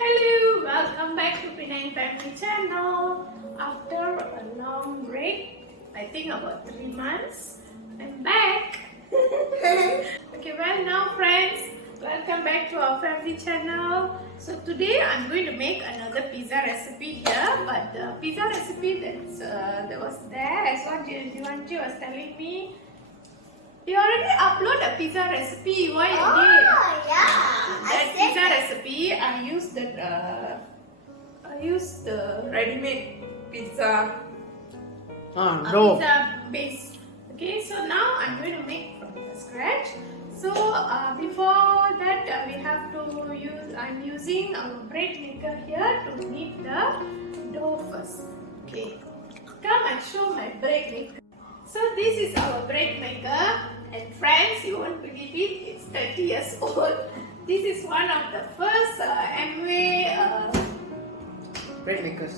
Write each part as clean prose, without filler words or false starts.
Hello, welcome back to Penang Family channel. After a long break, I think about 3 months, I'm back. Okay, well now friends, welcome back to our family channel. So today I'm going to make another pizza recipe here, but the pizza recipe that was there, as what Jivanji was telling me, you already upload a pizza recipe. Why you did? Yeah. That pizza recipe, I used the ready-made pizza pizza base. Okay, so now I'm going to make from the scratch. So before that, I'm using our bread maker here to knead the dough first. Okay, come and show my bread maker. So this is our bread maker, and friends, you won't believe it, it's 30 years old. This is one of the first Amway bread maker.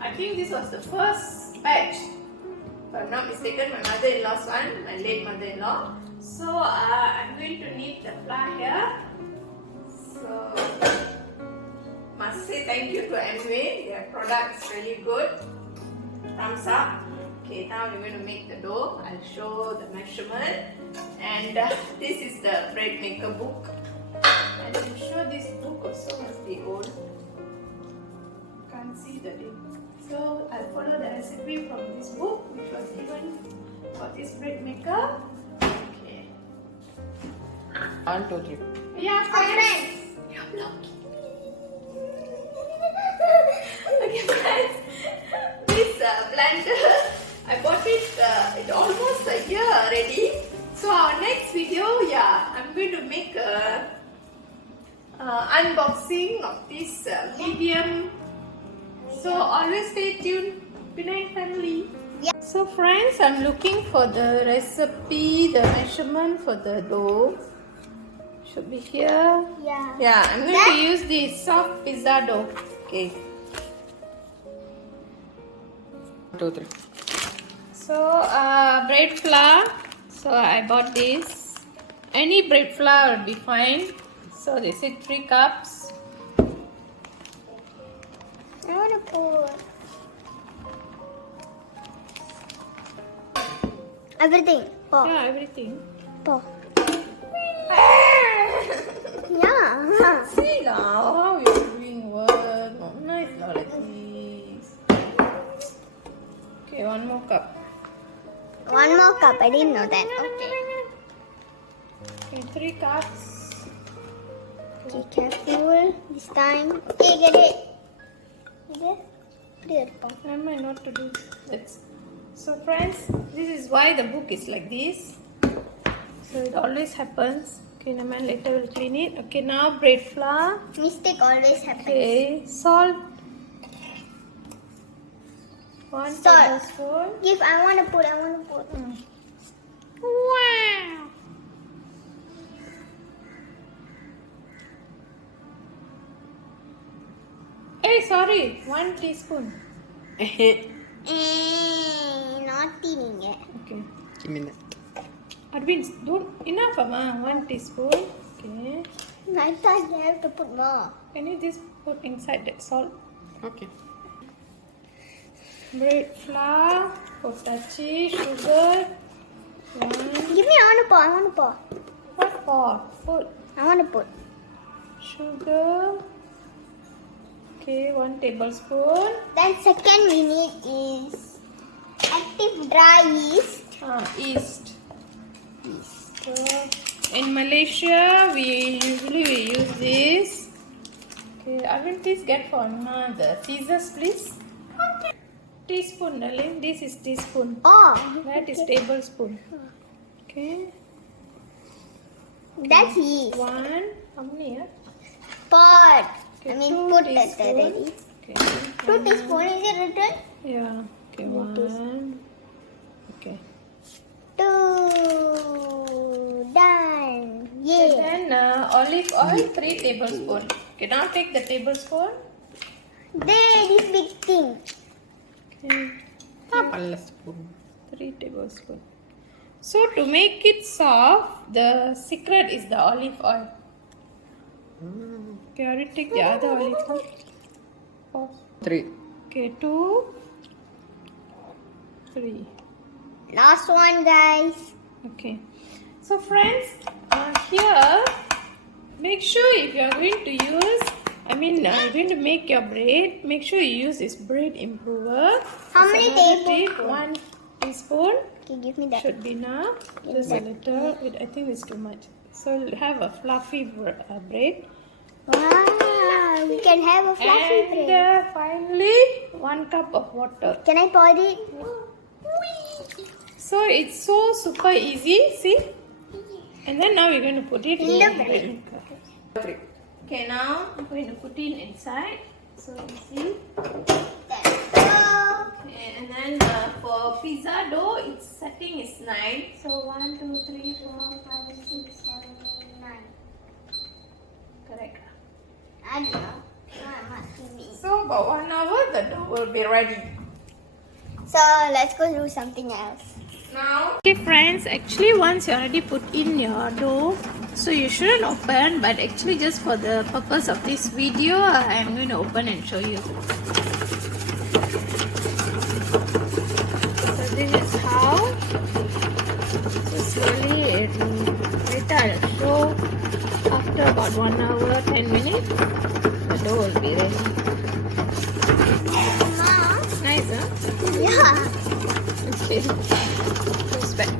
I think this was the first batch. If I'm not mistaken, my mother-in-law's one, my late mother-in-law. So I'm going to knead the flour here. So must say thank you to Amway. Their product is really good. Thumbs up. Okay, now we're going to make the dough. I'll show the measurement. And this is the bread maker book. And I'm sure this book also must be old. Can't see the date. So I'll follow the recipe from this book, which was given for this bread maker. Okay. 1, 2, 3. Yeah, friends. You're blocking me. Okay, friends. This blender, I bought it almost a year already. So our next video, I'm going to make a unboxing of this medium. So always stay tuned, Penang family. Yeah. So friends, I'm looking for the recipe, the measurement for the dough. Should be here. Yeah. Yeah, I'm going to use this soft pizza dough. Okay. 2, 3. So bread flour. So I bought this. Any bread flour will be fine. So this is 3 cups. I want to pour everything. Pour. Yeah, everything. Pour. Yeah. See now how you're doing work. Not nice now like this. Okay, 1 more cup. One more cup. I didn't know that. Okay. Okay, 3 cups. Okay, careful this time. Okay, get it. Get it. I might not to do this. So friends, this is why the book is like this. So it always happens. Okay, now later we'll clean it. Okay, now bread flour. Mistake always happens. Okay, salt. 1 Salt. tablespoon. Give. I want to put. Wow. Hey, sorry. 1 teaspoon. Naughty நீங்க. Okay. Give me that. Arvind, don't enough, Amma. 1 teaspoon. Okay. I thought you have to put more. Can you just put inside that salt? Okay. Bread flour, potachi, sugar. 1. Give me. I want to pour. What for? Put I want to put. sugar. Okay, 1 tablespoon. Then second we need is active dry yeast. Yeast. So, in Malaysia, we usually use this. Okay, Arvind, please get for Anna the scissors, please. Teaspoon, darling. This is teaspoon. Oh, That is tablespoon. Okay. that's yeast. 1. How many? Pot. Okay, I mean, 2 put that teaspoon. already. Okay. 2 teaspoon is it written? Yeah. Okay. 1. Okay. 2. Done. And Yeah. then olive oil 3 tablespoon. Okay. Now take the tablespoon. There, this big thing. Okay. Pala spoon. 3 tablespoon. So to make it soft, the secret is the olive oil. Okay, I will take the other olive oil. Pause. 3. Okay, 2, 3. Last one, guys. Okay. So friends, here, make sure if you are going to use, you're going to make your bread, make sure you use this bread improver. How many tablespoons? 1 teaspoon Okay, give me that. should be enough. Just a little. I think it's too much. So you'll have a fluffy bread. Wow, we can have a fluffy And bread. finally, 1 cup of water. Can I pour it? So it's so super easy. See? And then now we're going to put it in the bread. Okay, now I'm going to put it inside. So you see. Okay, and then for pizza dough, its setting is 9. So 1, 2, 3, 4, 5, 6, 7, 8, 9. Correct. I don't know. I'm asking me. So about 1 hour, the dough will be ready. So let's go do something else. Now, okay friends, actually once you already put in your dough, so you shouldn't open, but actually just for the purpose of this video, I am going to open and show you. So this is how. So slowly later I'll show after about 1 hour 10 minutes the dough will be ready. Nice, huh? Yeah. Okay. Goes back.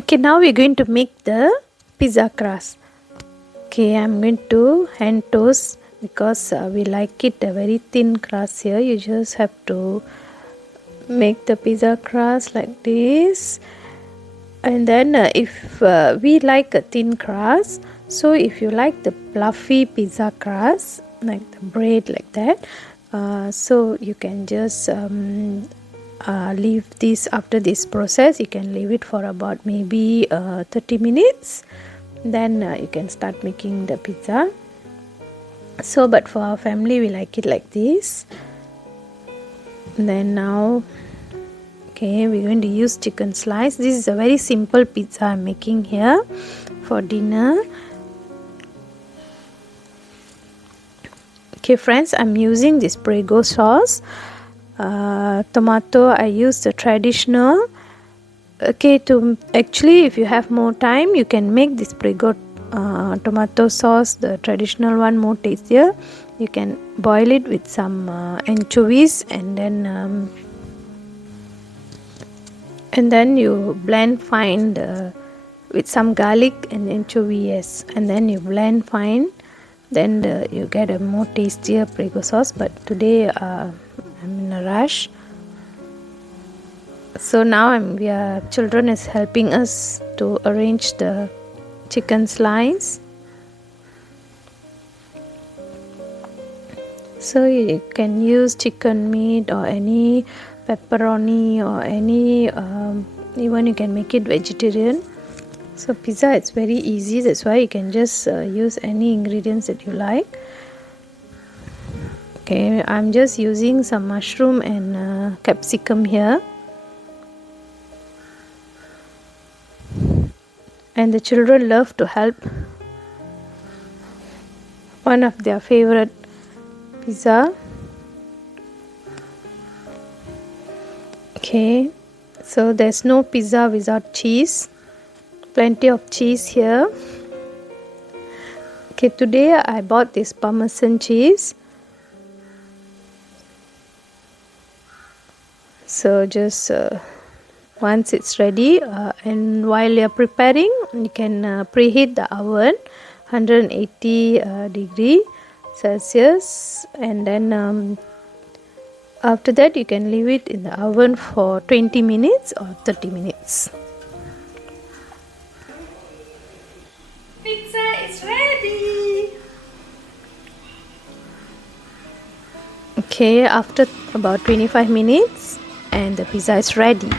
Okay, now we're going to make the pizza crust. Okay, I'm going to hand toast because we like it a very thin crust here. You just have to make the pizza crust like this. And then if we like a thin crust, so if you like the fluffy pizza crust, like the bread like that, so you can just leave this. After this process you can leave it for about maybe 30 minutes, then you can start making the pizza. So but for our family we like it like this. And then now, okay, we're going to use chicken slice. This is a very simple pizza I'm making here for dinner. Okay friends, I'm using this Prego sauce. Tomato, I use the traditional. Okay, to actually if you have more time you can make this Prego tomato sauce, the traditional one, more tastier. You can boil it with some anchovies and then you blend fine with some garlic and anchovy, yes, and then you blend fine, then you get a more tastier Prego sauce. But today I'm in a rush, so now children is helping us to arrange the chicken slice. So you can use chicken meat or any pepperoni or any even you can make it vegetarian. So pizza, it's very easy, that's why you can just use any ingredients that you like. Okay, I'm just using some mushroom and capsicum here. And the children love to help. One of their favorite pizza. Okay, so there's no pizza without cheese. Plenty of cheese here. Okay, today I bought this Parmesan cheese. So just once it's ready, and while you're preparing, you can preheat the oven 180 degree Celsius, and then after that you can leave it in the oven for 20 minutes or 30 minutes. Pizza is ready. Okay, after about 25 minutes and the pizza is ready.